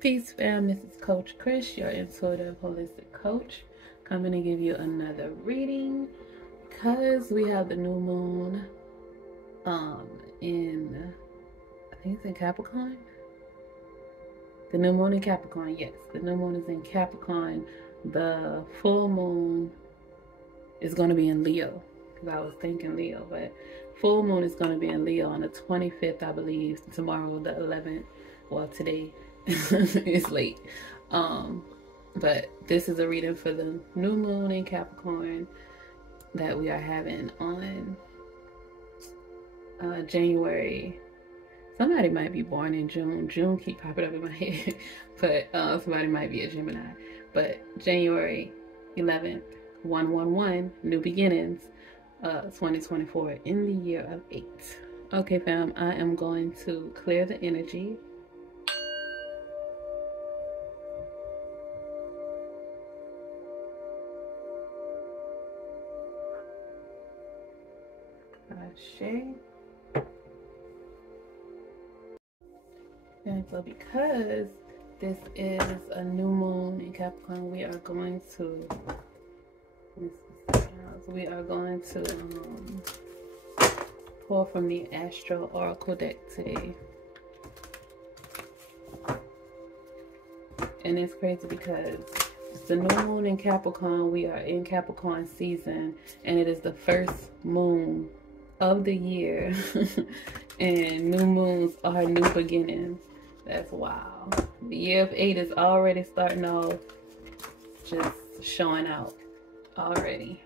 Peace fam, this is Coach Chris, your intuitive holistic coach, coming to give you another reading because we have the new moon in, I think it's in Capricorn. The new moon in Capricorn, yes, the new moon is in Capricorn. The full moon is going to be in Leo, because I was thinking Leo, but full moon is going to be in Leo on the 25th, I believe. Tomorrow the 11th, well, today it's late, but this is a reading for the new moon in Capricorn that we are having on January. Somebody might be born in June keep popping up in my head, but somebody might be a Gemini. But January 11th, 111, new beginnings, 2024, in the year of 8. Okay fam, I am going to clear the energy. And so because this is a new moon in Capricorn, we are going to pull from the Astro Oracle deck today. And it's crazy because it's the new moon in Capricorn. We are in Capricorn season, and it is the first moon of the year. And new moons are new beginnings. That's wild. The year of 8 is already starting off, just showing out already.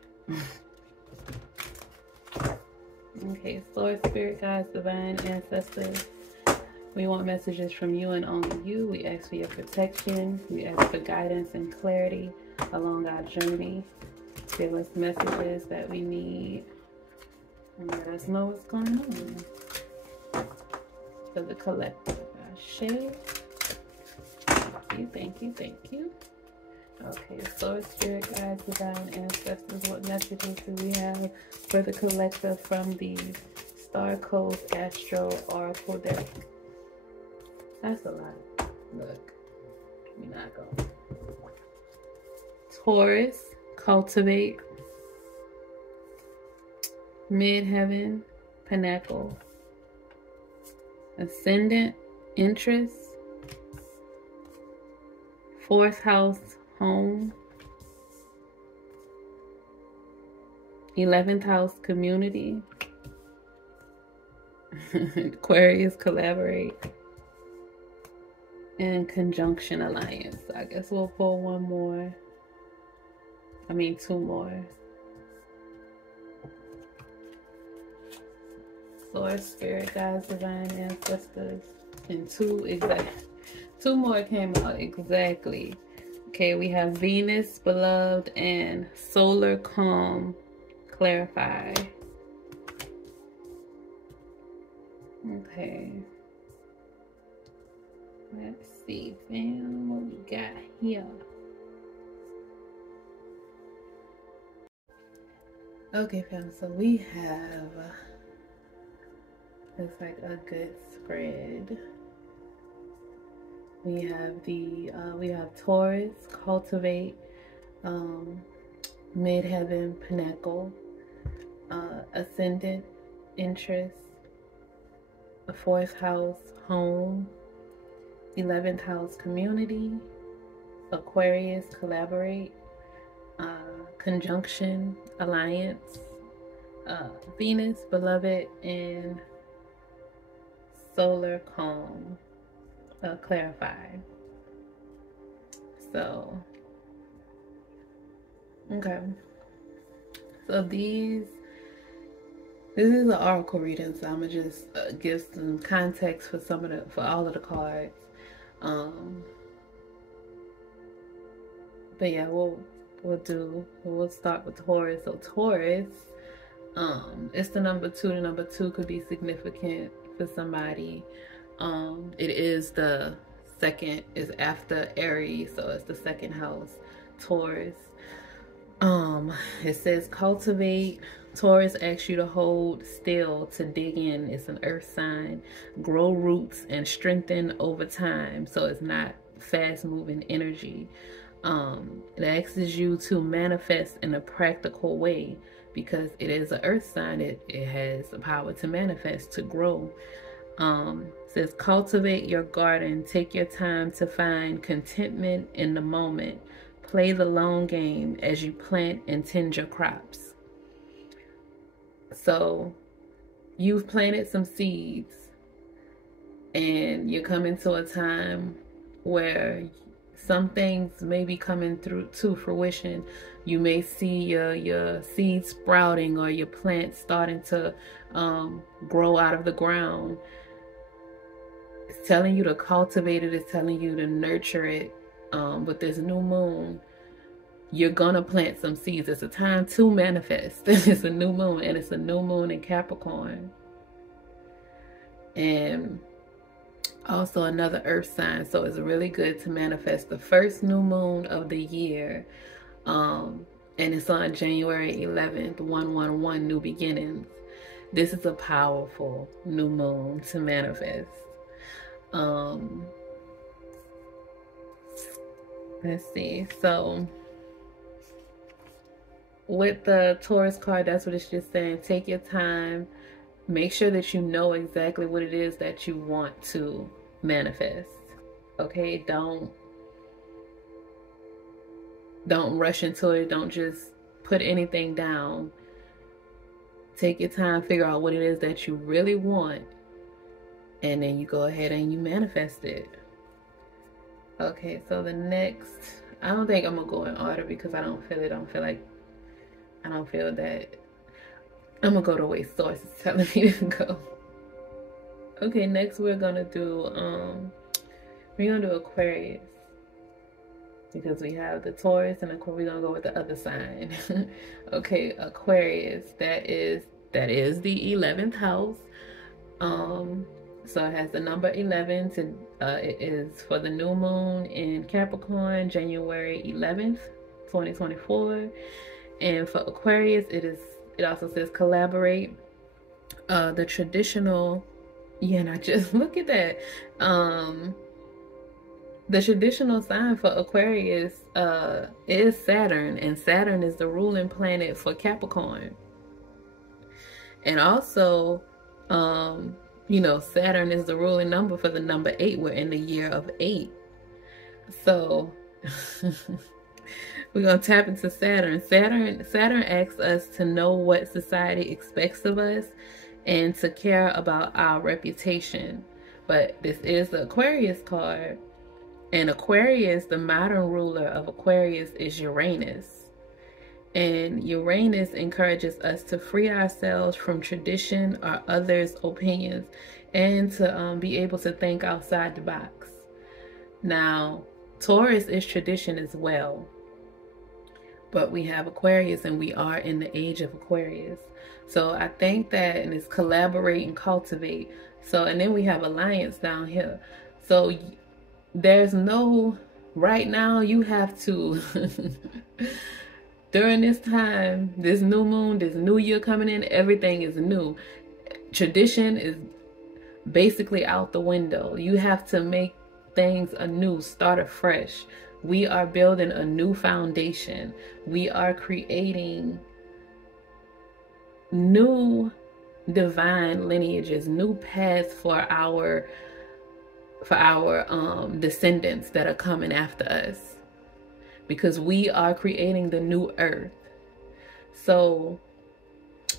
Okay, Source, Spirit Guides, Divine Ancestors, we want messages from you and only you. We ask for your protection. We ask for guidance and clarity along our journey. Give us messages that we need and let us know what's going on. For the collective, thank you. Okay, Source, Spirit Guides, Divine Ancestors, what messages do we have for the collective from the Star Coast Astro Oracle deck? That's a lot. Look, we not going. Taurus, cultivate. Midheaven, Pinnacle. Ascendant, interest. 4th house, home. 11th house, community. Aquarius, collaborate. And conjunction, alliance. I guess we'll pull one more. Two more. Source, Spirit Guides, Divine Ancestors, and two more came out exactly. Okay, we have Venus, Beloved, and Solar Calm, Clarify. Okay. Let's see, fam, what we got here. Okay, fam, so we have, looks like a good spread. We have Taurus, cultivate, midheaven, pinnacle, ascendant, interest, the 4th house, home, 11th house, community, Aquarius, collaborate, conjunction, alliance, Venus, beloved, and solar calm, clarify. So, okay. So this is an oracle reading, so I'm gonna just give some context for all of the cards. But yeah, we'll start with Taurus. So Taurus, it's the number 2. The number 2 could be significant for somebody. It is the second, is after Aries, so it's the 2nd house, Taurus. It says cultivate. Taurus asks you to hold still, to dig in. It's an earth sign. Grow roots and strengthen over time. So it's not fast moving energy. It asks you to manifest in a practical way because it is an earth sign. It has the power to manifest, to grow. Says cultivate your garden. Take your time to find contentment in the moment. Play the long game as you plant and tend your crops. So you've planted some seeds and you're coming to a time where some things may be coming through to fruition. You may see your seeds sprouting or your plant starting to grow out of the ground. It's telling you to cultivate it. It's telling you to nurture it. With this new moon, you're gonna plant some seeds. It's a time to manifest. It's a new moon, and it's a new moon in Capricorn. And also another earth sign. So it's really good to manifest the first new moon of the year. And it's on January 11th, 111, new beginnings. This is a powerful new moon to manifest. Let's see. So with the Taurus card, that's what it's just saying. Take your time. Make sure that you know exactly what it is that you want to manifest. Okay? Don't rush into it. Don't just put anything down. Take your time, figure out what it is that you really want, and then you go ahead and you manifest it. Okay, so the next, I don't think I'm gonna go in order because I don't feel that I'm gonna go the way source is telling me to go. Okay, next we're gonna do Aquarius, because we have the Taurus and we're gonna go with the other sign. Okay, Aquarius, that is the 11th house. So it has the number 11 to it is for the new moon in Capricorn, January 11th, 2024. And for Aquarius, it also says collaborate. The traditional, yeah, and I just look at that. The traditional sign for Aquarius is Saturn, and Saturn is the ruling planet for Capricorn. And also, you know, Saturn is the ruling number for the number 8. We're in the year of 8. So we're going to tap into Saturn. Saturn asks us to know what society expects of us and to care about our reputation. But this is the Aquarius card. And Aquarius, the modern ruler of Aquarius is Uranus. And Uranus encourages us to free ourselves from tradition or others' opinions and to be able to think outside the box. Now, Taurus is tradition as well. But we have Aquarius, and we are in the age of Aquarius. So I think that, and it's collaborate and cultivate. So, and then we have alliance down here. So there's no, right now you have to, during this time, this new moon, this new year coming in, everything is new. Tradition is basically out the window. You have to make things anew, start afresh. We are building a new foundation. We are creating new divine lineages, new paths for our descendants that are coming after us, because we are creating the new earth. So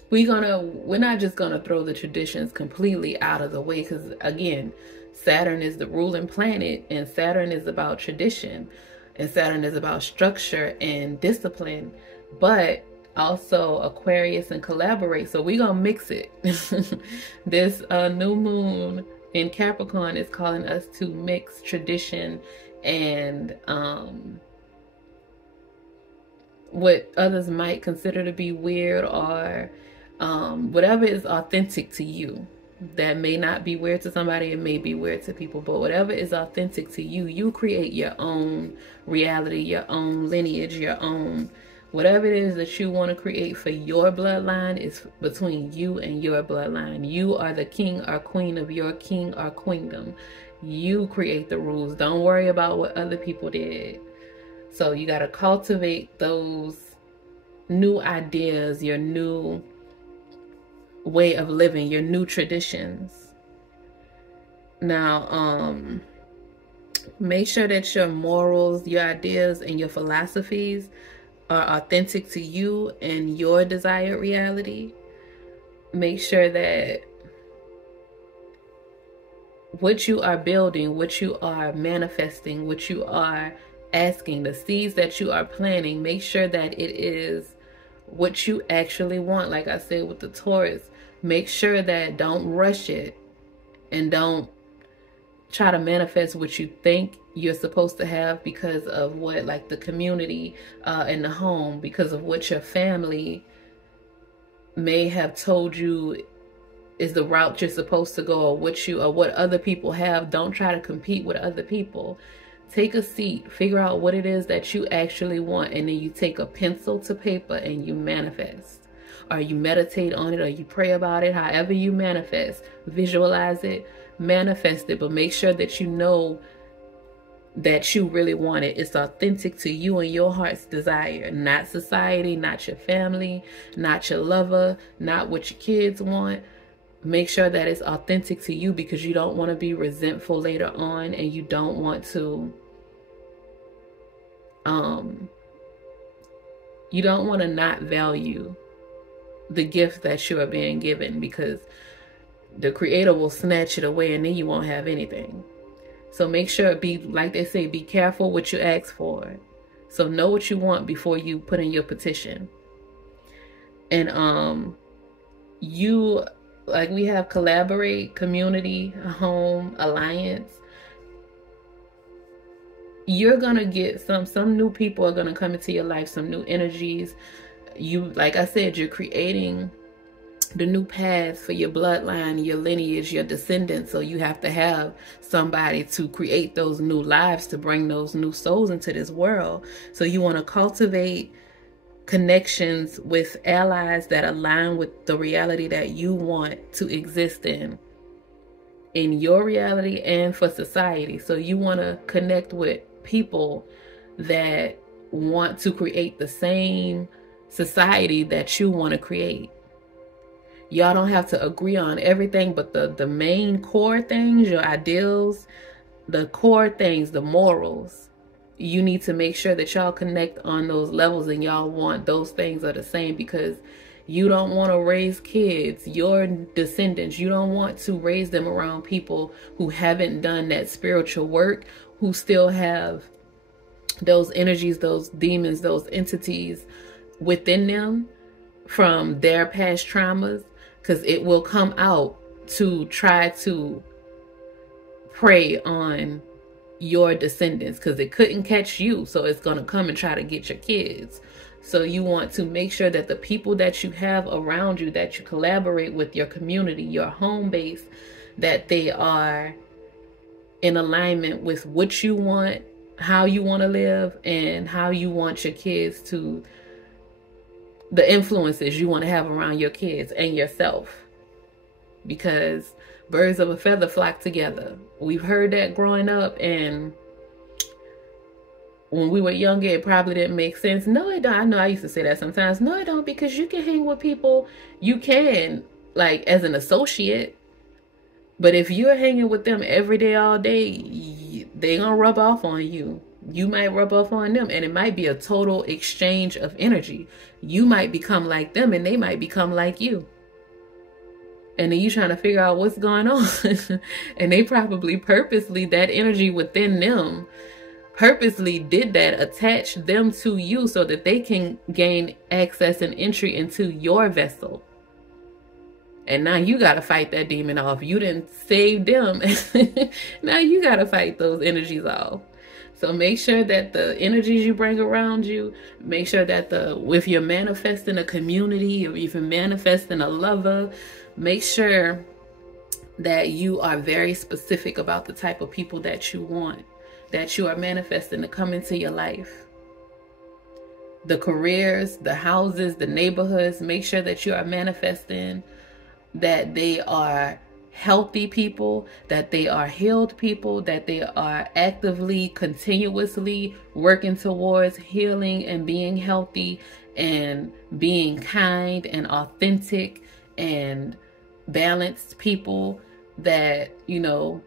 we're not just gonna throw the traditions completely out of the way, because again, Saturn is the ruling planet, and Saturn is about tradition, and Saturn is about structure and discipline, but also Aquarius and collaborate. So we're gonna mix it. This new moon in Capricorn is calling us to mix tradition and what others might consider to be weird, or whatever is authentic to you. That may not be weird to somebody, it may be weird to people, but whatever is authentic to you, you create your own reality, your own lineage, your own, whatever it is that you want to create for your bloodline is between you and your bloodline. You are the king or queen of your king or queendom. You create the rules. Don't worry about what other people did. So you got to cultivate those new ideas, your new way of living, your new traditions. Now, make sure that your morals, your ideas, and your philosophies are authentic to you and your desired reality. Make sure that what you are building, what you are manifesting, what you are asking, the seeds that you are planting, make sure that it is what you actually want. Like I said with the Taurus, make sure that don't rush it and don't try to manifest what you think you're supposed to have because of what, like, the community in the home, because of what your family may have told you is the route you're supposed to go, or what other people have. Don't try to compete with other people. Take a seat, figure out what it is that you actually want, and then you take a pencil to paper and you manifest, or you meditate on it, or you pray about it. However you manifest, visualize it, manifest it, but make sure that you know that you really want it. It's authentic to you and your heart's desire, not society, not your family, not your lover, not what your kids want. Make sure that it's authentic to you, because you don't want to be resentful later on, and you don't want to not value the gift that you are being given, because the Creator will snatch it away and then you won't have anything. So make sure, like they say, be careful what you ask for. So know what you want before you put in your petition. And we have collaborate, community, home, alliance. You're gonna get some new people are gonna come into your life, some new energies. Like I said, you're creating the new path for your bloodline, your lineage, your descendants. So you have to have somebody to create those new lives, to bring those new souls into this world. So you want to cultivate connections with allies that align with the reality that you want to exist in your reality and for society. So you want to connect with people that want to create the same society that you want to create. Y'all don't have to agree on everything, but the main core things, your ideals, the core things, the morals, you need to make sure that y'all connect on those levels, and y'all want those things are the same, because you don't want to raise kids, your descendants, you don't want to raise them around people who haven't done that spiritual work, who still have those energies, those demons, those entities within them from their past traumas, because it will come out to try to prey on your descendants, because it couldn't catch you, so it's going to come and try to get your kids. So you want to make sure that the people that you have around you, that you collaborate with, your community, your home base, that they are in alignment with what you want, how you want to live, and how you want your kids to, the influences you want to have around your kids and yourself. Because birds of a feather flock together. We've heard that growing up, and when we were younger, it probably didn't make sense. No, it don't. I know I used to say that sometimes. No, it don't, because you can hang with people. You can, like, as an associate. But if you're hanging with them every day, all day, they're going to rub off on you. You might rub off on them, and it might be a total exchange of energy. You might become like them, and they might become like you. And then you trying to figure out what's going on. And they probably purposely, that energy within them, purposely did that, attach them to you so that they can gain access and entry into your vessel. And now you got to fight that demon off. You didn't save them. Now you got to fight those energies off. So make sure that the energies you bring around you, make sure that if you're manifesting a community, or if you're manifesting a lover, make sure that you are very specific about the type of people that you want, that you are manifesting to come into your life. The careers, the houses, the neighborhoods, make sure that you are manifesting that they are healthy people, that they are healed people, that they are actively, continuously working towards healing and being healthy and being kind and authentic and balanced people that, you know,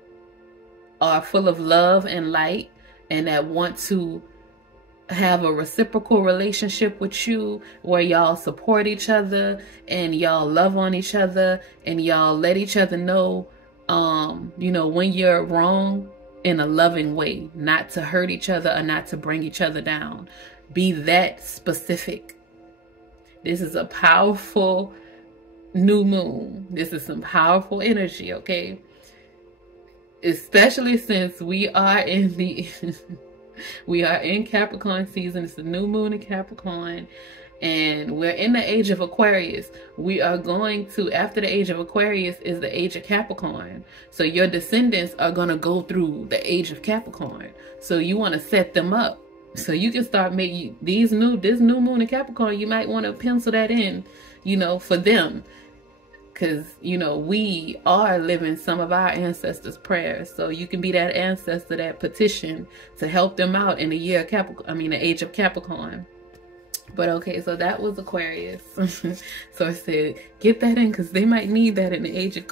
are full of love and light and that want to have a reciprocal relationship with you, where y'all support each other and y'all love on each other and y'all let each other know, you know, when you're wrong in a loving way, not to hurt each other or not to bring each other down. Be that specific. This is a powerful new moon. This is some powerful energy, okay? Especially since we are in the we are in Capricorn season. It's the new moon in Capricorn, and we're in the age of Aquarius. We are going to, after the age of Aquarius is the age of Capricorn. So your descendants are going to go through the age of Capricorn. So you want to set them up so you can start making this new moon in Capricorn. You might want to pencil that in, you know, for them. Because, you know, we are living some of our ancestors' prayers. So you can be that ancestor, that petition to help them out in the year of Capricorn, the age of Capricorn. But okay, so that was Aquarius. So I said, get that in, because they might need that in the age of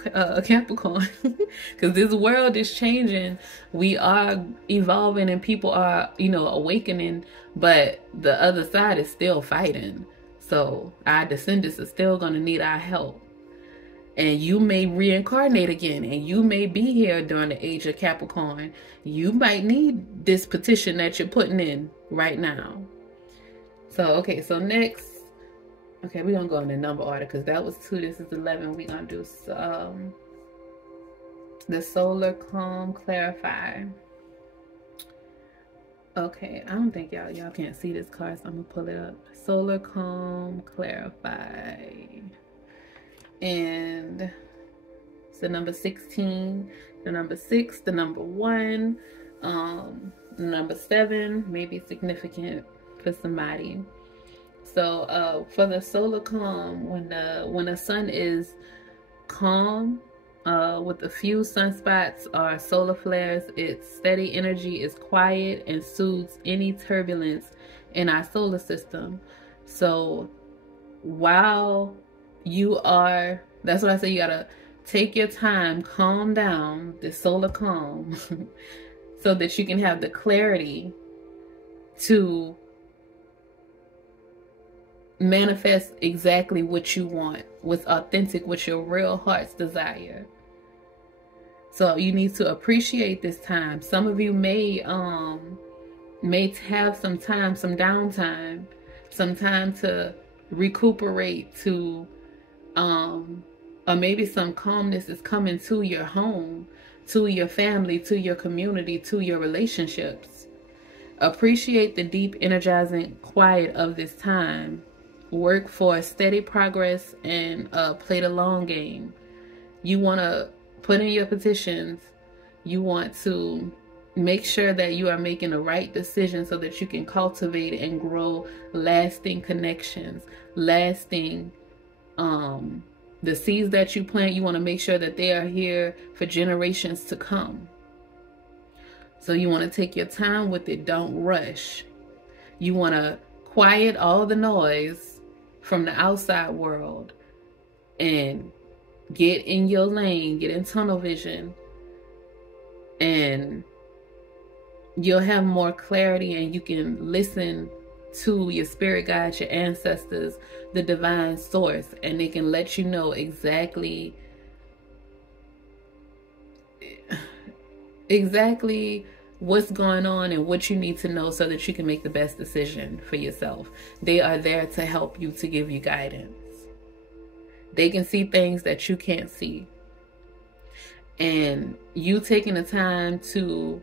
Capricorn. Because this world is changing. We are evolving and people are, you know, awakening. But the other side is still fighting. So our descendants are still going to need our help. And you may reincarnate again, and you may be here during the age of Capricorn. You might need this petition that you're putting in right now. So, okay, so next, okay, we're going to go in the number order because that was 2, this is 11. We're going to do the Solar Calm Clarify. Okay, I don't think y'all can't see this card, so I'm going to pull it up. Solar Calm Clarify. And it's the number 16, the number 6, the number 1, the number 7 may be significant for somebody. So for the solar calm, when the sun is calm, with a few sunspots or solar flares, its steady energy is quiet and soothes any turbulence in our solar system. So while you are, that's why I say you gotta take your time, calm down, this solar calm, so that you can have the clarity to manifest exactly what you want, what's authentic, what your real heart's desire. So you need to appreciate this time. Some of you may have some time, some downtime, some time to recuperate, to or maybe some calmness is coming to your home, to your family, to your community, to your relationships. Appreciate the deep, energizing quiet of this time. Work for steady progress and play the long game. You want to put in your petitions. You want to make sure that you are making the right decision so that you can cultivate and grow lasting connections, lasting the seeds that you plant. You want to make sure that they are here for generations to come. So you want to take your time with it. Don't rush. You want to quiet all the noise from the outside world and get in your lane, get in tunnel vision, and you'll have more clarity and you can listen to your spirit guides, your ancestors, the divine source, and they can let you know exactly what's going on and what you need to know so that you can make the best decision for yourself. They are there to help you, to give you guidance. They can see things that you can't see. And you taking the time to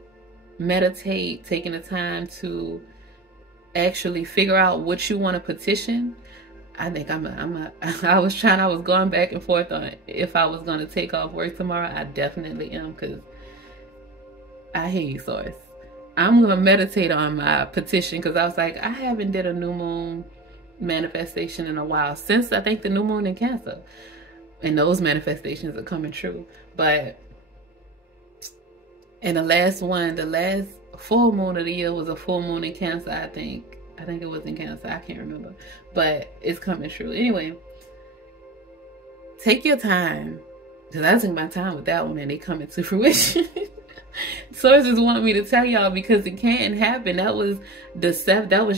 meditate, taking the time to actually figure out what you want to petition. I think I was going back and forth on if I was going to take off work tomorrow. I definitely am, because I hear you, source. I'm going to meditate on my petition, because I was like, I haven't did a new moon manifestation in a while, since I think the new moon in Cancer. and those manifestations are coming true. But and the last full moon of the year was a full moon in Cancer, I think it was in Cancer, I can't remember, but it's coming true. Anyway, take your time, because I took my time with that one and they coming to fruition. Sources want me to tell y'all because it can happen. That was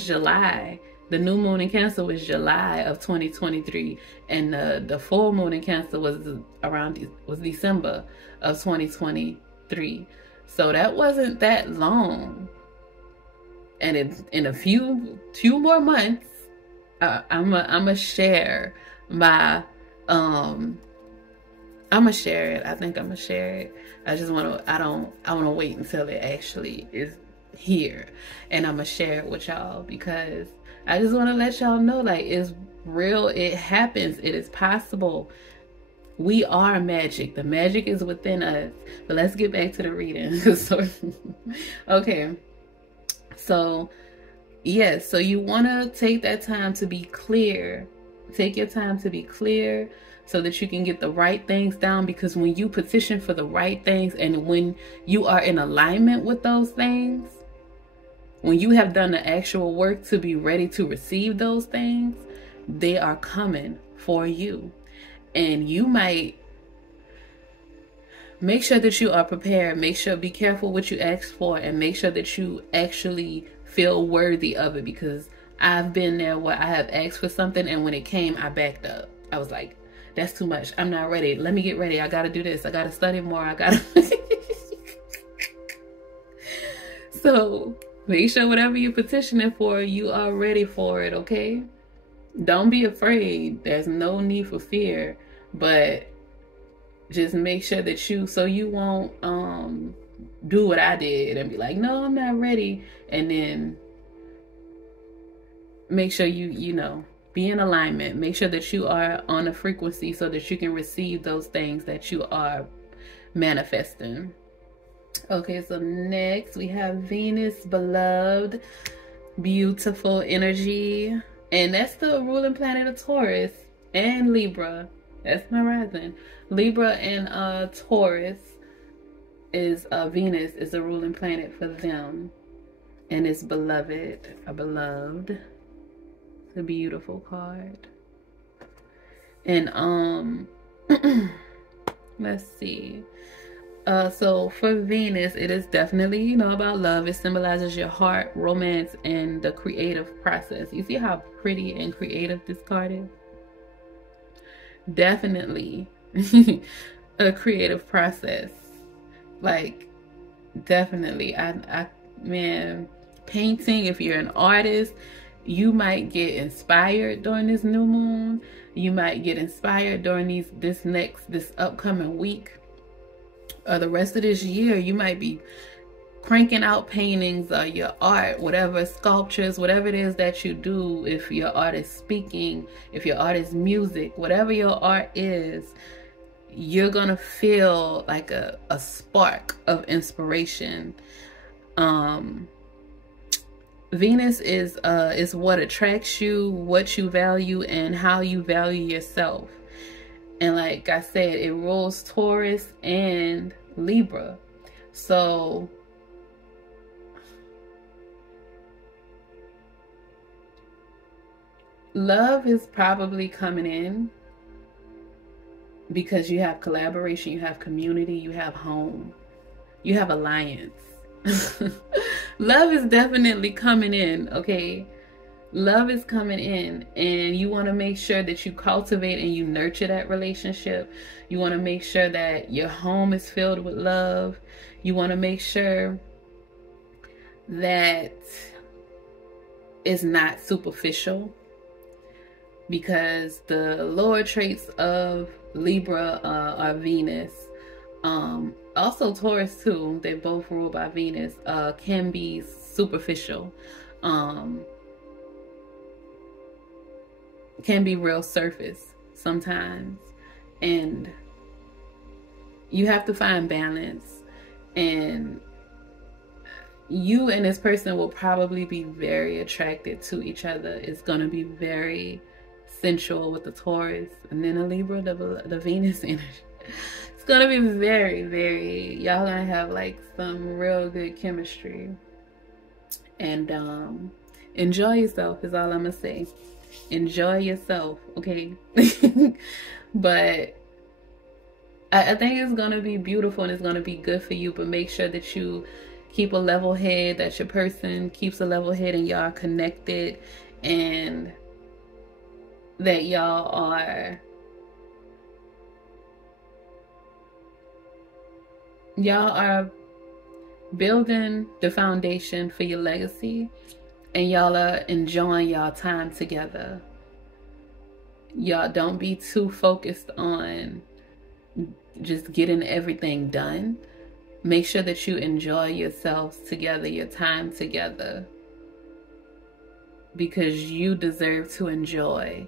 July. The new moon in Cancer was July of 2023, and the full moon in Cancer was December of 2023. So that wasn't that long. And in a few more months, I'ma share my I'ma share it. I think I'ma share it. I wanna wait until it actually is here, and I'ma share it with y'all, because I just want to let y'all know, like, it's real. It happens. It is possible. We are magic. The magic is within us. But let's get back to the reading. Okay. So, yes. So you want to take that time to be clear. Take your time to be clear so that you can get the right things down. Because when you petition for the right things, and when you are in alignment with those things, when you have done the actual work to be ready to receive those things, they are coming for you. And you might make sure that you are prepared. Be careful what you ask for, and make sure that you actually feel worthy of it. Because I've been there where I have asked for something, and when it came, I backed up. I was like, that's too much. I'm not ready. Let me get ready. I got to do this. I got to study more. So make sure whatever you're petitioning for, you are ready for it, okay? Don't be afraid. There's no need for fear. But just make sure that you won't do what I did and be like, no, I'm not ready. And then make sure you be in alignment. Make sure that you are on a frequency so that you can receive those things that you are manifesting. Okay, so next we have Venus, beloved, beautiful energy. And that's the ruling planet of Taurus and Libra. That's my rising. Libra and Taurus is Venus is the ruling planet for them. And it's beloved, a beloved. It's a beautiful card. And let's see. So for Venus, it is definitely, about love. It symbolizes your heart, romance, and the creative process. You see how pretty and creative this card is? Definitely a creative process. Like, definitely. Man, painting, if you're an artist, you might get inspired during this new moon. You might get inspired during this upcoming week. The rest of this year, you might be cranking out paintings or your art, whatever, sculptures, whatever it is that you do. If your art is speaking, if your art is music, whatever your art is, you're gonna feel like a spark of inspiration. Venus is what attracts you, what you value, and how you value yourself. And like I said, it rules Taurus and Libra. So love is probably coming in because you have collaboration, you have community, you have home, you have alliance. Love is definitely coming in, okay? Love is coming in, and you want to make sure that you cultivate and you nurture that relationship. You want to make sure that your home is filled with love. You want to make sure that it's not superficial, because the lower traits of Libra are Venus. Also Taurus too. They both ruled by Venus. Can be superficial. Can be real surface sometimes, and you have to find balance. And you and this person will probably be very attracted to each other. It's going to be very sensual with the Taurus, and then a Libra, the Venus energy. It's gonna be very, very, y'all gonna have like some real good chemistry. And enjoy yourself is all I'm gonna say. Enjoy yourself, okay? But I think it's gonna be beautiful and it's gonna be good for you, but make sure that you keep a level head, that your person keeps a level head, and y'all are connected, and that y'all are building the foundation for your legacy, and y'all are enjoying y'all time together. Y'all don't be too focused on just getting everything done. Make sure that you enjoy yourselves together, your time together, because you deserve to enjoy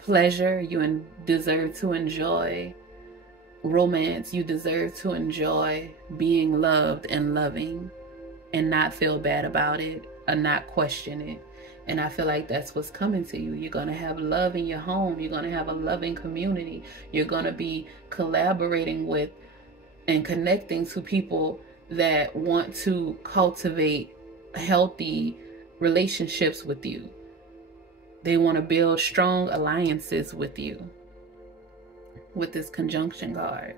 pleasure. You deserve to enjoy romance. You deserve to enjoy being loved and loving, and not feel bad about it or not question it. And I feel like that's what's coming to you. You're going to have love in your home. You're going to have a loving community. You're going to be collaborating with and connecting to people that want to cultivate healthy relationships with you. They want to build strong alliances with you with this conjunction card.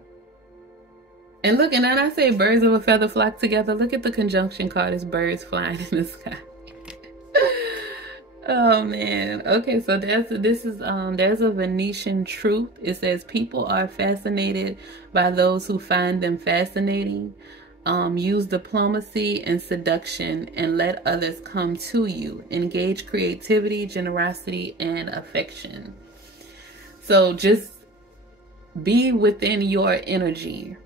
And look, and then I say birds of a feather flock together. Look at the conjunction card. It's birds flying in the sky. Oh man. Okay, so there's a Venetian truth. It says people are fascinated by those who find them fascinating. Use diplomacy and seduction and let others come to you. Engage creativity, generosity, and affection. So just be within your energy.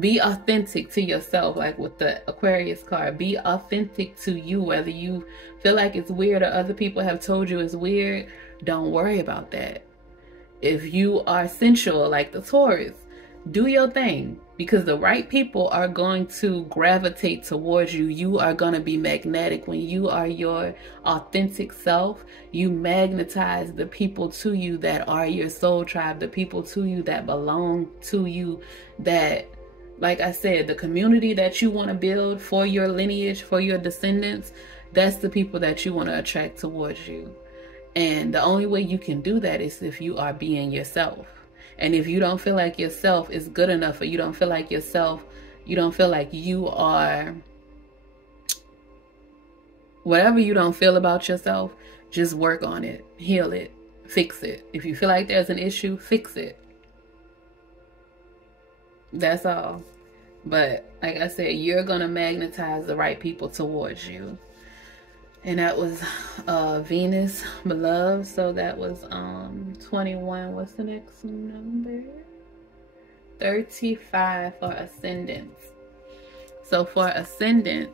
Be authentic to yourself, like with the Aquarius card. Be authentic to you, whether you feel like it's weird or other people have told you it's weird. Don't worry about that. If you are sensual like the Taurus, do your thing, because the right people are going to gravitate towards you. You are going to be magnetic. When you are your authentic self, you magnetize the people to you that are your soul tribe, the people to you that belong to you, that, like I said, the community that you want to build for your lineage, for your descendants, that's the people that you want to attract towards you. And the only way you can do that is if you are being yourself. And if you don't feel like yourself is good enough, or you don't feel like yourself, you don't feel like you are, whatever you don't feel about yourself, just work on it, heal it, fix it. If you feel like there's an issue, fix it. That's all. But like I said, you're going to magnetize the right people towards you. And that was Venus, beloved. So that was 21. What's the next number? 35 for ascendant. So for ascendant,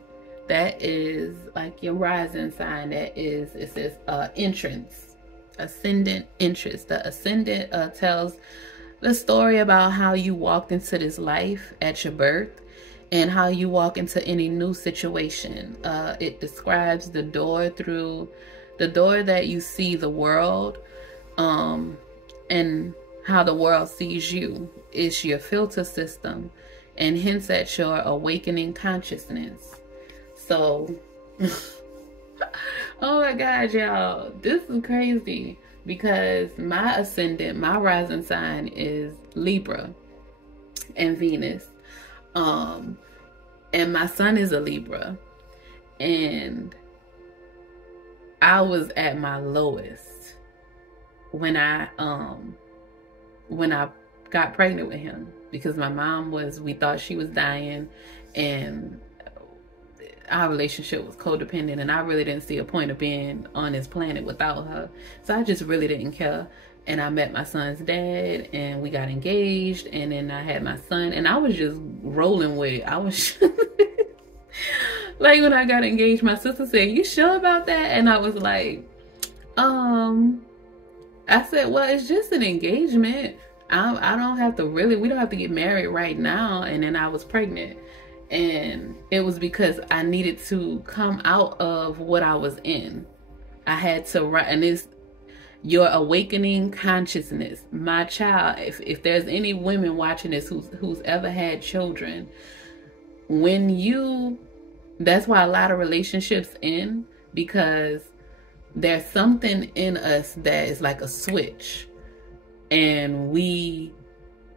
that is like your rising sign. That is, it says entrance. Ascendant entrance. The ascendant tells the story about how you walked into this life at your birth, and how you walk into any new situation. It describes the door that you see the world, and how the world sees you. It's your filter system, and hints at your awakening consciousness. So, oh my God, y'all, this is crazy, because my ascendant, my rising sign is Libra and Venus. And my son is a Libra, and I was at my lowest when I got pregnant with him, because my mom we thought she was dying, and our relationship was codependent, and I really didn't see a point of being on this planet without her. So I just really didn't care. And I met my son's dad, and we got engaged, and then I had my son, and I was just rolling with it. I was like, when I got engaged, my sister said, "You sure about that?" And I was like, I said, well, it's just an engagement. I don't have to we don't have to get married right now. And then I was pregnant, and it was because I needed to come out of what I was in. I had to write, and it's your awakening consciousness. My child, if there's any women watching this who's ever had children, that's why a lot of relationships end, because there's something in us that is like a switch, and we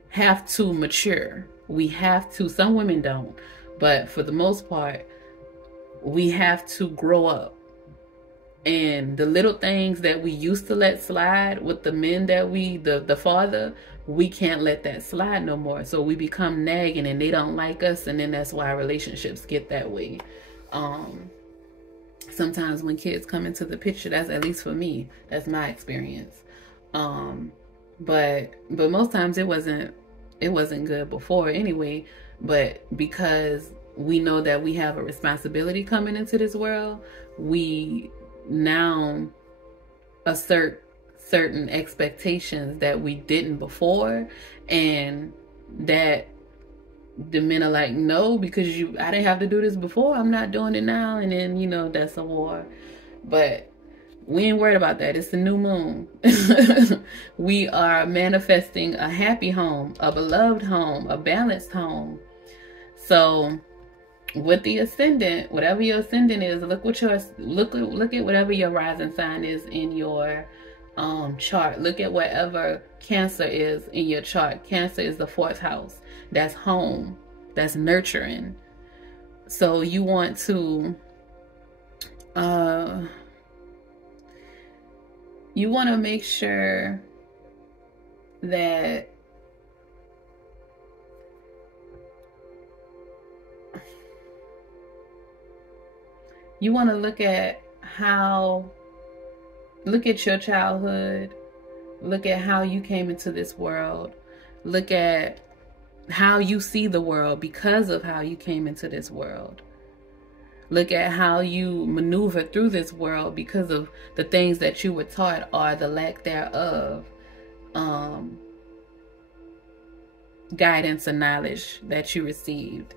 have to mature. We have to, some women don't, but for the most part, we have to grow up. And the little things that we used to let slide with the men that the father, we can't let that slide no more. So we become nagging and they don't like us. And then that's why relationships get that way. Sometimes when kids come into the picture, that's, at least for me, that's my experience. But most times it wasn't good before anyway. But because we know that we have a responsibility coming into this world, we now assert certain expectations that we didn't before, and that the men are like, no, because I didn't have to do this before, I'm not doing it now. And then, you know, that's a war. But we ain't worried about that. It's the new moon. We are manifesting a happy home, a beloved home, a balanced home. So with the ascendant, whatever your ascendant is, look at whatever your rising sign is in your chart. Look at whatever Cancer is in your chart. Cancer is the 4th house. That's home. That's nurturing. So you want to make sure that you want to look at your childhood, look at how you came into this world, look at how you see the world because of how you came into this world. Look at how you maneuver through this world because of the things that you were taught or the lack thereof, guidance and knowledge that you received.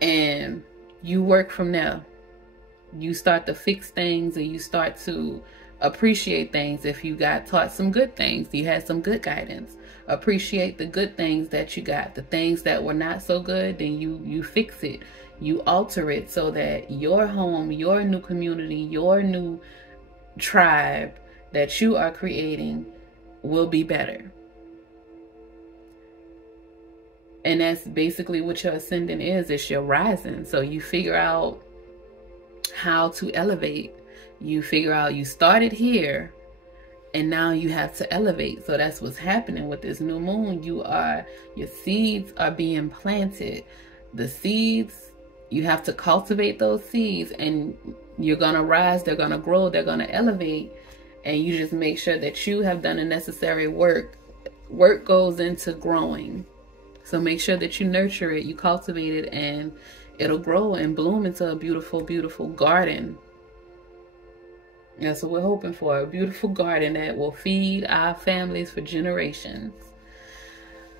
And you work from there. You start to fix things, and you start to appreciate things. If you got taught some good things, you had some good guidance. Appreciate the good things that you got. The things that were not so good, then you fix it. You alter it so that your home, your new community, your new tribe that you are creating will be better. And that's basically what your ascendant is. It's your rising. So you figure out how to elevate. You figure out you started here and now you have to elevate. So that's what's happening with this new moon. Your seeds are being planted. The seeds, you have to cultivate those seeds, and you're going to rise, they're going to grow, they're going to elevate. And you just make sure that you have done the necessary work. Work goes into growing. So make sure that you nurture it, you cultivate it, and it'll grow and bloom into a beautiful, beautiful garden. That's what we're hoping for. A beautiful garden that will feed our families for generations.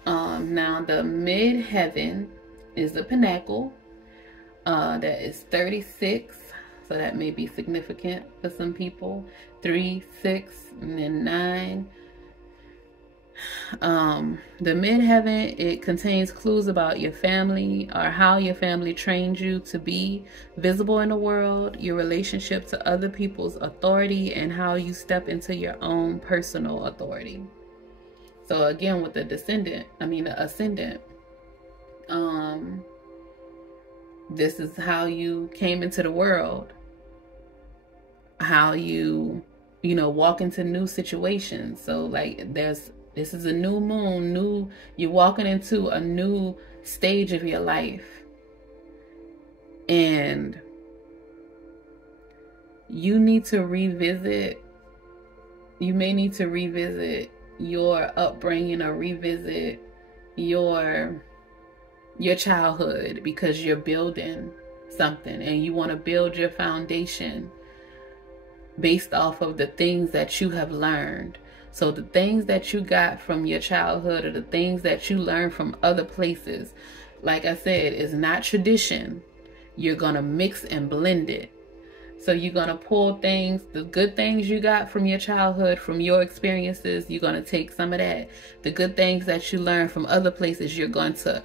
Now the midheaven is the pinnacle. That is 36. So that may be significant for some people. 3, 6, and then 9. The midheaven, it contains clues about your family or how your family trained you to be visible in the world, your relationship to other people's authority, and how you step into your own personal authority. So again, with the ascendant, this is how you came into the world, how you walk into new situations. So like this is a new moon, you're walking into a new stage of your life. And you may need to revisit your upbringing or revisit your childhood, because you're building something and you want to build your foundation based off of the things that you have learned. So the things that you got from your childhood or the things that you learned from other places, like I said, is not tradition. You're going to mix and blend it. So you're going to pull things, the good things you got from your childhood, from your experiences, you're going to take some of that. The good things that you learned from other places, you're going to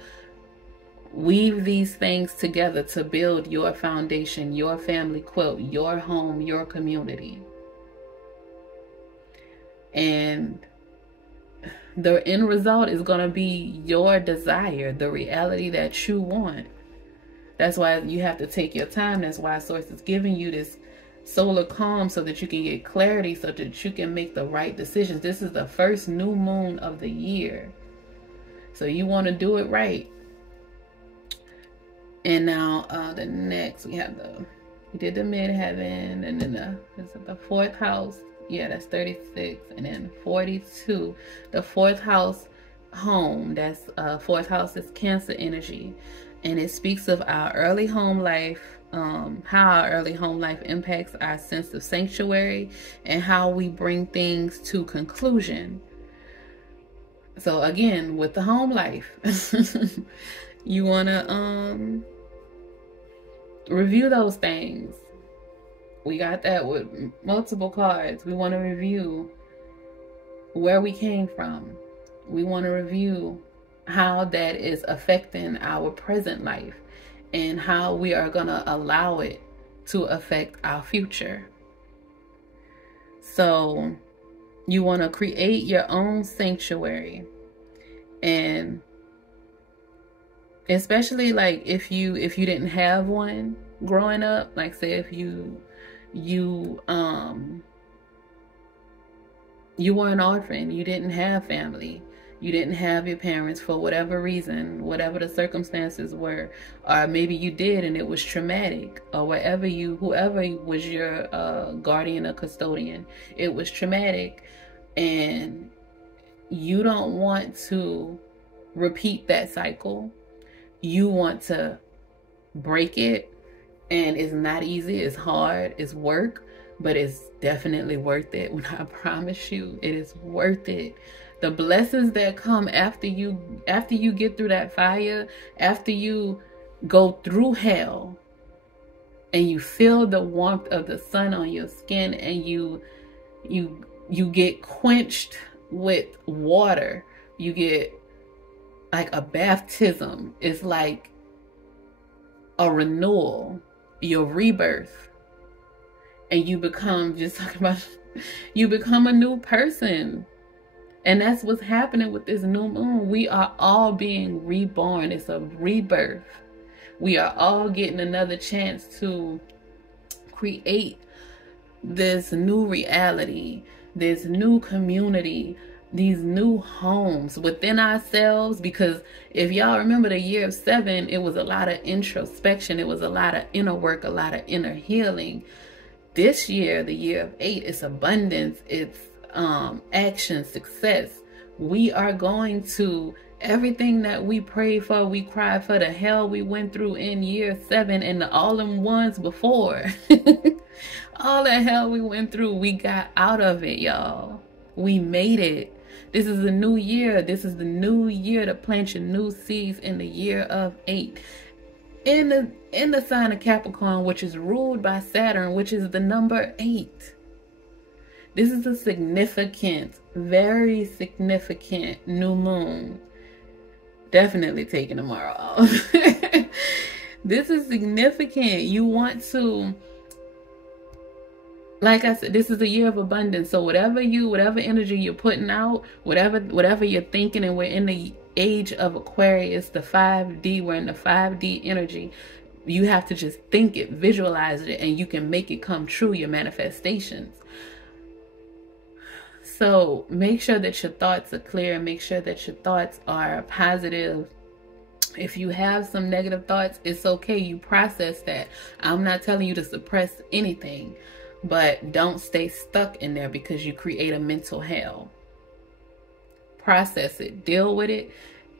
weave these things together to build your foundation, your family quilt, your home, your community. And the end result is going to be your desire, the reality that you want. That's why you have to take your time. That's why Source is giving you this solar calm so that you can get clarity, so that you can make the right decisions. This is the first new moon of the year. So you want to do it right. And now the next, we did the midheaven, and then the fourth house. Yeah, that's 36, and then 42. The fourth house home, that's fourth house is Cancer energy. And it speaks of our early home life, how our early home life impacts our sense of sanctuary and how we bring things to conclusion. So again, with the home life, you want to review those things. We got that with multiple cards. We want to review where we came from. We want to review how that is affecting our present life and how we are going to allow it to affect our future. So you want to create your own sanctuary. And especially like if you didn't have one growing up, like say if you were an orphan, you didn't have family, you didn't have your parents for whatever reason, whatever the circumstances were, or maybe you did and it was traumatic, or whoever was your guardian or custodian, it was traumatic, and you don't want to repeat that cycle. You want to break it, and it's not easy, it's hard, it's work, but it's definitely worth it. When I promise you, it is worth it. The blessings that come after you get through that fire, after you go through hell, and you feel the warmth of the sun on your skin, and you get quenched with water, you get like a baptism. It's like a renewal, your rebirth, and you become, just talking about, you become a new person. And that's what's happening with this new moon. We are all being reborn. It's a rebirth. We are all getting another chance to create this new reality, this new community, these new homes within ourselves. Because if y'all remember the year of 7, it was a lot of introspection. It was a lot of inner work, a lot of inner healing. This year, the year of 8, it's abundance. It's action, success. We are going to, everything that we prayed for, we cried for, the hell we went through in year 7 and all them ones before. All the hell we went through, we got out of it, y'all. We made it. This is a new year. This is the new year to plant your new seeds in the year of 8. In the sign of Capricorn, which is ruled by Saturn, which is the number 8. This is a significant, very significant new moon. Definitely taking tomorrow off. This is significant. You want to, like I said, this is a year of abundance. So whatever energy you're putting out, whatever you're thinking, and we're in the age of Aquarius, the 5D, we're in the 5D energy. You have to just think it, visualize it, and you can make it come true, your manifestations. So make sure that your thoughts are clear. Make sure that your thoughts are positive. If you have some negative thoughts, it's okay. You process that. I'm not telling you to suppress anything, but don't stay stuck in there because you create a mental hell. Process it, deal with it,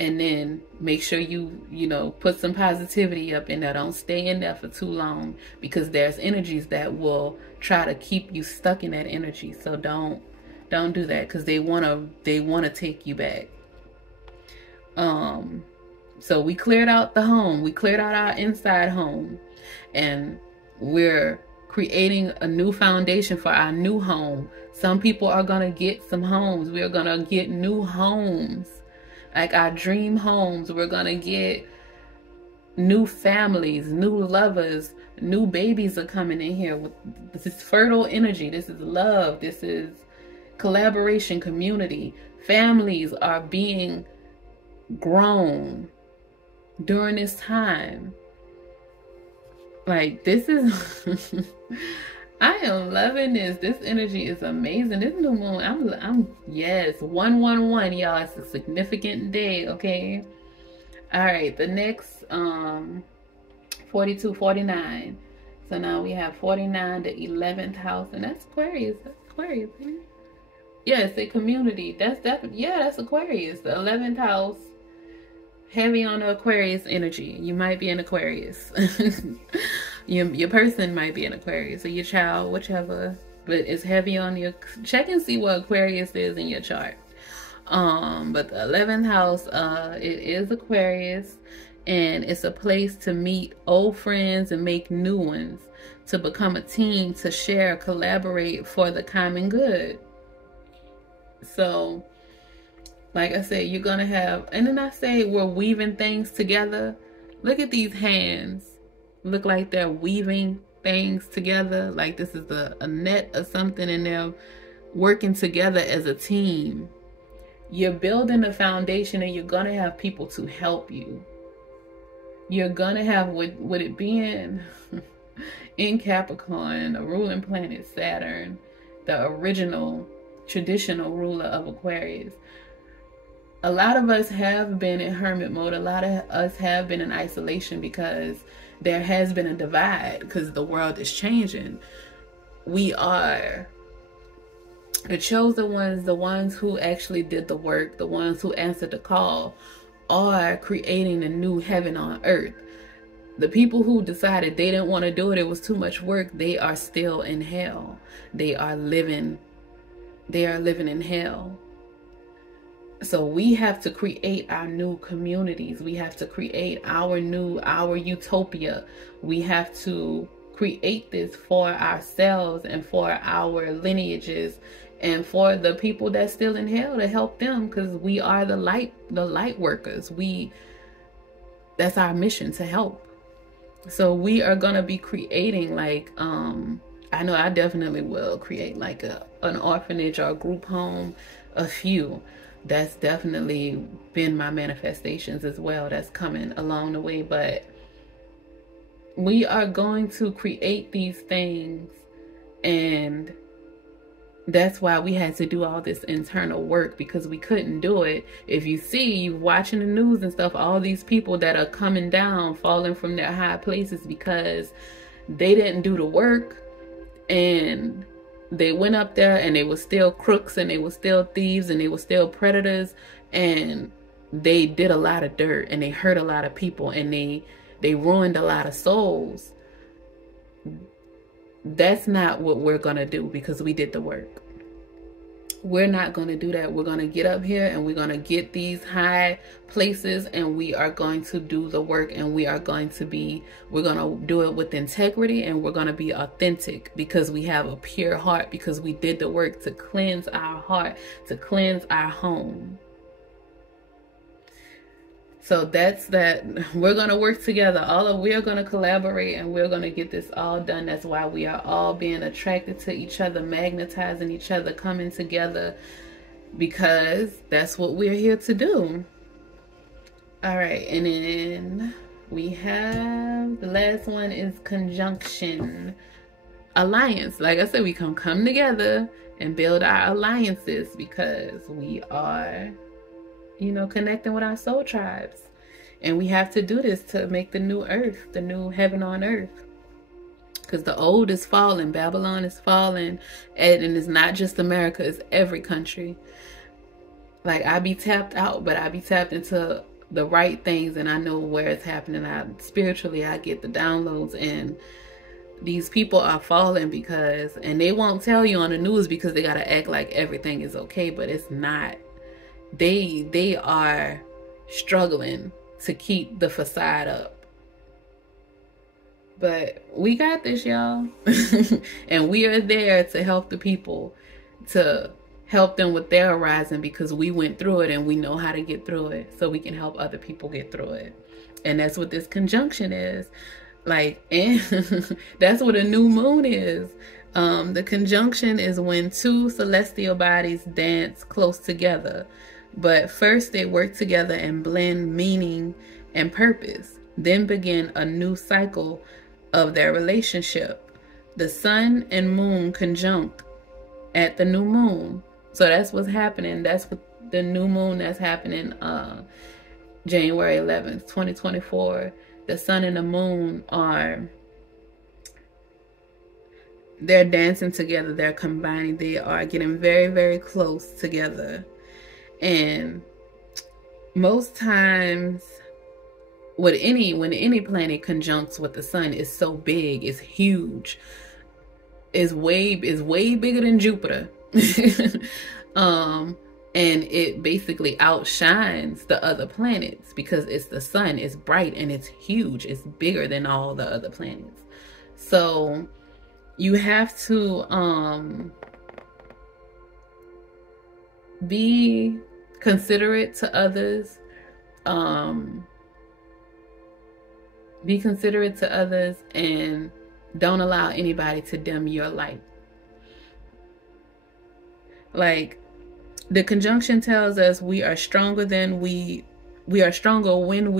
and then make sure you put some positivity up in there. Don't stay in there for too long, because there's energies that will try to keep you stuck in that energy. So don't do that, because they want to take you back. So we cleared out the home. We cleared out our inside home, and we're creating a new foundation for our new home. Some people are going to get some homes. We're going to get new homes, like our dream homes. We're going to get new families, new lovers, new babies are coming in here. This is fertile energy. This is love. This is collaboration, community. Families are being grown during this time. Like, this is I am loving this. This energy is amazing. This new moon, I'm yes, 111, y'all. It's a significant day, okay? All right, the next 42, 49. So now we have 49, the 11th house, and that's Aquarius. That's Aquarius. Yes, the community. That's definitely, yeah, that's Aquarius. The 11th house, heavy on the Aquarius energy. You might be an Aquarius. Your person might be an Aquarius, or your child, whichever. But it's heavy on your. Check and see what Aquarius is in your chart. But the 11th house, it is Aquarius, and it's a place to meet old friends and make new ones, to become a team, to share, collaborate for the common good. So, like I said, you're gonna have, and then I say we're weaving things together. Look at these hands. Look like they're weaving things together. Like this is a net or something, and they're working together as a team. You're building a foundation, and you're gonna have people to help you. You're gonna have, with it being in Capricorn, the ruling planet Saturn, the original traditional ruler of Aquarius. A lot of us have been in hermit mode. A lot of us have been in isolation because there has been a divide, because the world is changing. We are the chosen ones, the ones who actually did the work, the ones who answered the call, are creating a new heaven on earth. The people who decided they didn't want to do it, it was too much work, they are still in hell. They are living in hell. So we have to create our new communities. We have to create our utopia. We have to create this for ourselves and for our lineages and for the people that's still in hell, to help them, because we are the light workers. That's our mission, to help. So we are gonna be creating, like, I know I definitely will create like an orphanage or a group home, a few. That's definitely been my manifestations as well. That's coming along the way. But we are going to create these things, and that's why we had to do all this internal work, because we couldn't do it. If you see, you watching the news and stuff, all these people that are coming down, falling from their high places because they didn't do the work, and they went up there and they were still crooks, and they were still thieves, and they were still predators, and they did a lot of dirt, and they hurt a lot of people, and they ruined a lot of souls. That's not what we're going to do, because we did the work. We're not going to do that. We're going to get up here, and we're going to get these high places, and we are going to do the work, and we're going to do it with integrity, and we're going to be authentic, because we have a pure heart, because we did the work to cleanse our heart, to cleanse our home. So that's that. We're going to work together. We're going to collaborate, and we're going to get this all done. That's why we are all being attracted to each other, magnetizing each other, coming together, because that's what we're here to do. All right. And then we have the last one is conjunction, alliance. Like I said, we come together and build our alliances, because we are, connecting with our soul tribes. And we have to do this to make the new earth, the new heaven on earth. Because the old is falling, Babylon is falling, and it's not just America, it's every country. Like, I be tapped out, but I be tapped into the right things, and I know where it's happening. Spiritually, I get the downloads, and these people are falling because, and they won't tell you on the news because they got to act like everything is okay, but it's not. They are struggling to keep the facade up. But we got this, y'all. And we are there to help the people, to help them with their horizon, because we went through it and we know how to get through it, so we can help other people get through it. And that's what this conjunction is. Like, and that's what a new moon is. The conjunction is when two celestial bodies dance close together. But first they work together and blend meaning and purpose, then begin a new cycle of their relationship. The sun and moon conjunct at the new moon. So that's what's happening. That's what the new moon that's happening January 11th, 2024. The sun and the moon they're dancing together. They're combining. They are getting very, very close together. And most times, when any planet conjuncts with the sun, it's so big, it's huge, it's way bigger than Jupiter. And it basically outshines the other planets because it's the sun, it's bright and it's huge, it's bigger than all the other planets. So you have to be considerate to others. Be considerate to others, and don't allow anybody to dim your light. Like, the conjunction tells us we are stronger when we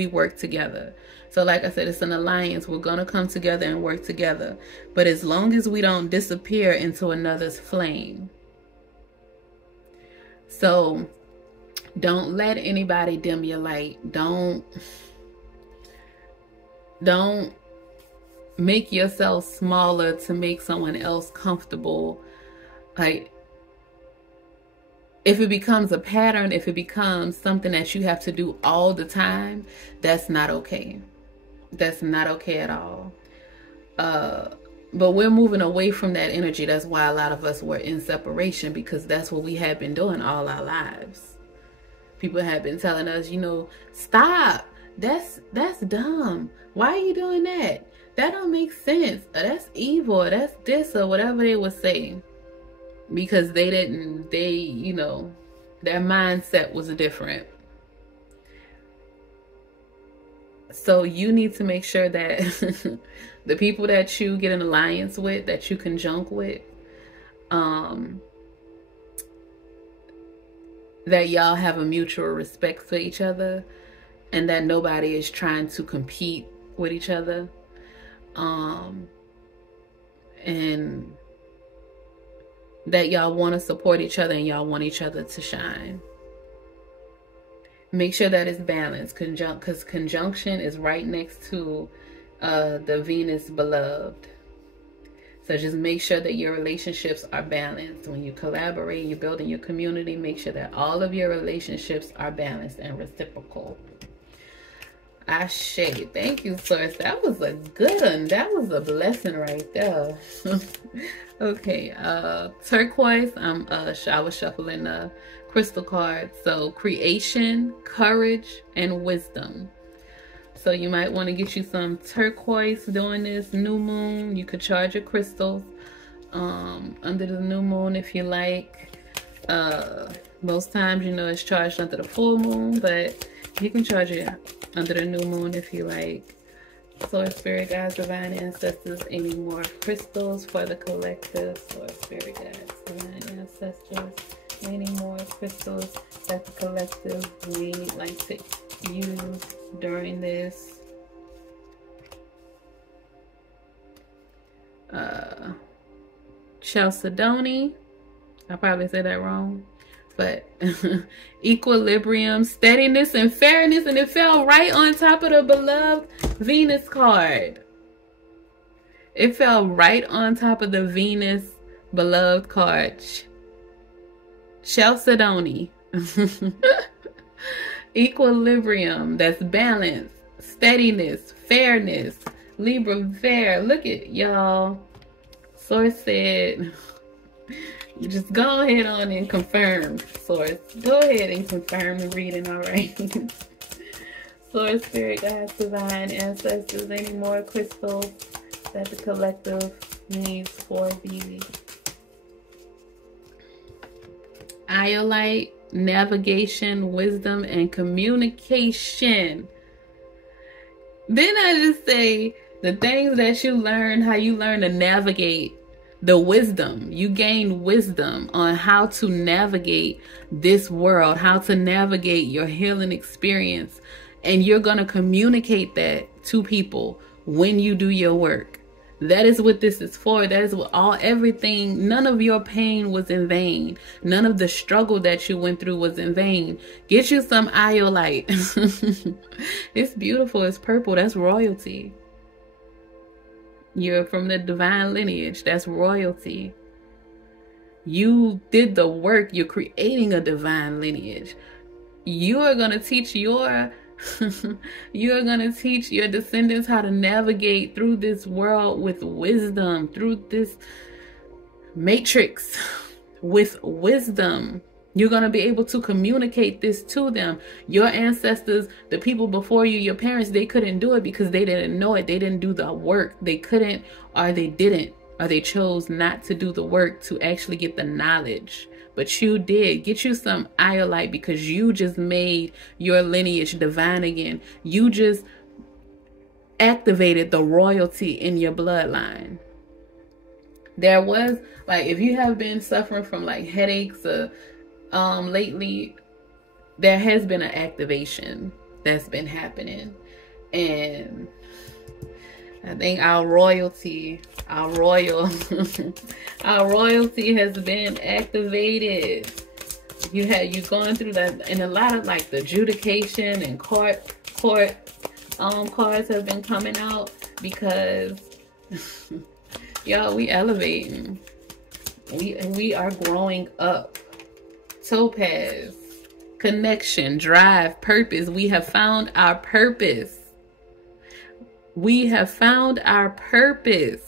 work together. So like I said, it's an alliance. We're going to come together and work together. But as long as we don't disappear into another's flame. So don't let anybody dim your light. Don't make yourself smaller to make someone else comfortable. Like, if it becomes a pattern, if it becomes something that you have to do all the time, that's not okay. That's not okay at all. But we're moving away from that energy. That's why a lot of us were in separation, because that's what we have been doing all our lives. People have been telling us, you know, stop. That's dumb. Why are you doing that? That don't make sense. Or that's evil. Or that's this, or whatever they would say. Because you know, their mindset was different. So you need to make sure that the people that you get an alliance with, that you conjunct with, that y'all have a mutual respect for each other, and that nobody is trying to compete with each other. And that y'all want to support each other and y'all want each other to shine. Make sure that it's balanced, because conjunction is right next to the Venus beloved. So just make sure that your relationships are balanced. When you collaborate, you're building your community, make sure that all of your relationships are balanced and reciprocal. Ashe. Thank you, Source. That was a good one. That was a blessing right there. Okay, turquoise. I was shuffling the crystal cards. So creation, courage, and wisdom. So you might want to get you some turquoise during this new moon. You could charge your crystals under the new moon if you like. Most times, you know, it's charged under the full moon, but you can charge it under the new moon if you like. Source, Spirit Guides, Divine Ancestors, any more crystals for the collective? Source, Spirit Guides, Divine Ancestors, any more crystals that the collective would like to use during this Chalcedony. I probably said that wrong, but equilibrium, steadiness, and fairness, and it fell right on top of the beloved Venus card. It fell right on top of the Venus beloved card. Chalcedony. Equilibrium, that's balance, steadiness, fairness, Libra fair. Look at y'all. Source said, just go ahead on and confirm, Source. Go ahead and confirm the reading, all right? Source, Spirit Guides, Divine Ancestors, any more crystals that the collective needs for the Iolite: navigation, wisdom, and communication. Then I just say the things that you learn, how you learn to navigate the wisdom. You gain wisdom on how to navigate this world, how to navigate your healing experience. And you're going to communicate that to people when you do your work. That is what this is for. That is what everything, none of your pain was in vain. None of the struggle that you went through was in vain. Get you some iolite. It's beautiful. It's purple. That's royalty. You're from the divine lineage. That's royalty. You did the work. You're creating a divine lineage. You are going to teach your you're going to teach your descendants how to navigate through this world with wisdom, through this matrix with wisdom. You're going to be able to communicate this to them. Your ancestors, the people before you, your parents, they couldn't do it because they didn't know it. They didn't do the work. They couldn't, or they didn't, or they chose not to do the work to actually get the knowledge. But you did. Get you some iolite because you just made your lineage divine again. You just activated the royalty in your bloodline. There was, like, if you have been suffering from like headaches lately, there has been an activation that's been happening. And I think our royalty our royalty has been activated. You're going through that, and a lot of like the adjudication and court cards have been coming out because y'all, we elevating. We are growing up. Topaz, connection, drive, purpose. We have found our purpose. We have found our purpose.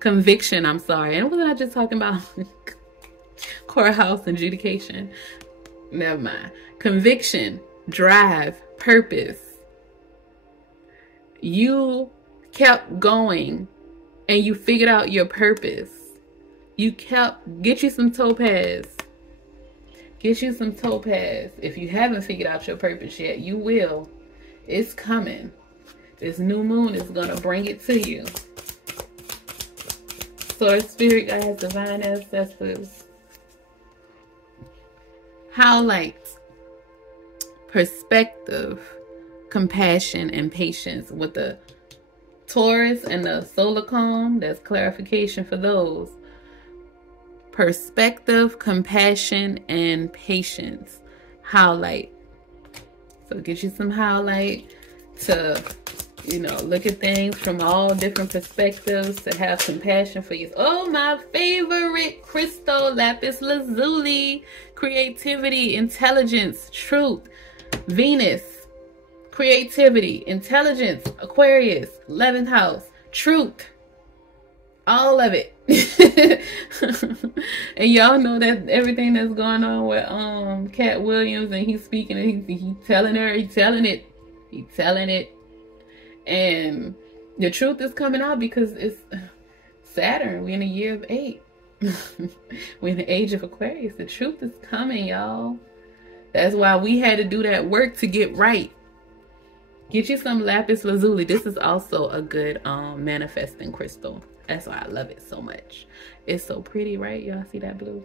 Conviction, I'm sorry. And wasn't I just talking about courthouse adjudication? Never mind. Conviction, drive, purpose. You kept going and you figured out your purpose. Get you some topaz. Get you some topaz. If you haven't figured out your purpose yet, you will. It's coming. This new moon is going to bring it to you. Source, spirit guides, divine ancestors. Highlights perspective, compassion, and patience with the Taurus and the solar calm. That's clarification for those. Perspective, compassion, and patience. Highlight. So get you some highlight to, look at things from all different perspectives, to have compassion for you. Oh, my favorite crystal, lapis lazuli. Creativity, intelligence, truth. Venus, creativity, intelligence, Aquarius, 11th house, truth. All of it. And y'all know that everything that's going on with Cat Williams, and he's speaking, and he's telling her, he's telling it. And the truth is coming out because it's Saturn. We're in the year of 8. We're in the age of Aquarius. The truth is coming, y'all. That's why we had to do that work to get right. Get you some lapis lazuli. This is also a good manifesting crystal. That's why I love it so much. It's so pretty, right? Y'all see that blue?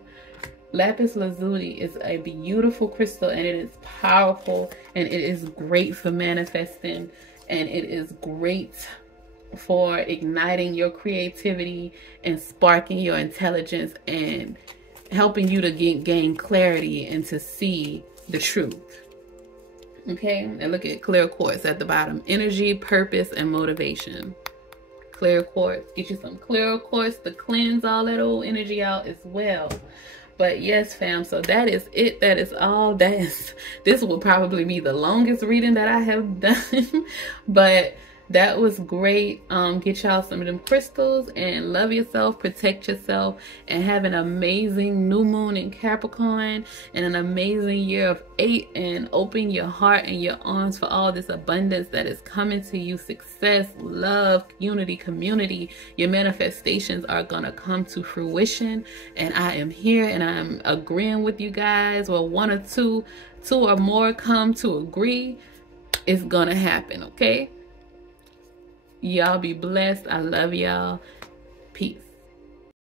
Lapis lazuli is a beautiful crystal, and it is powerful, and it is great for manifesting, and it is great for igniting your creativity and sparking your intelligence and helping you to gain clarity and to see the truth. Okay, and look at clear quartz at the bottom. Energy, purpose, and motivation. Clear quartz. Get you some clear quartz to cleanse all that old energy out as well. But yes, fam, so that is it. That is all. This will probably be the longest reading that I have done. But that was great. Get y'all some of them crystals and love yourself, protect yourself, and have an amazing new moon in Capricorn and an amazing year of 8, and open your heart and your arms for all this abundance that is coming to you. Success, love, unity, community. Your manifestations are gonna come to fruition, and I am here and I'm agreeing with you guys. Well, one or two or more come to agree, it's gonna happen. Okay, y'all be blessed. I love y'all. Peace.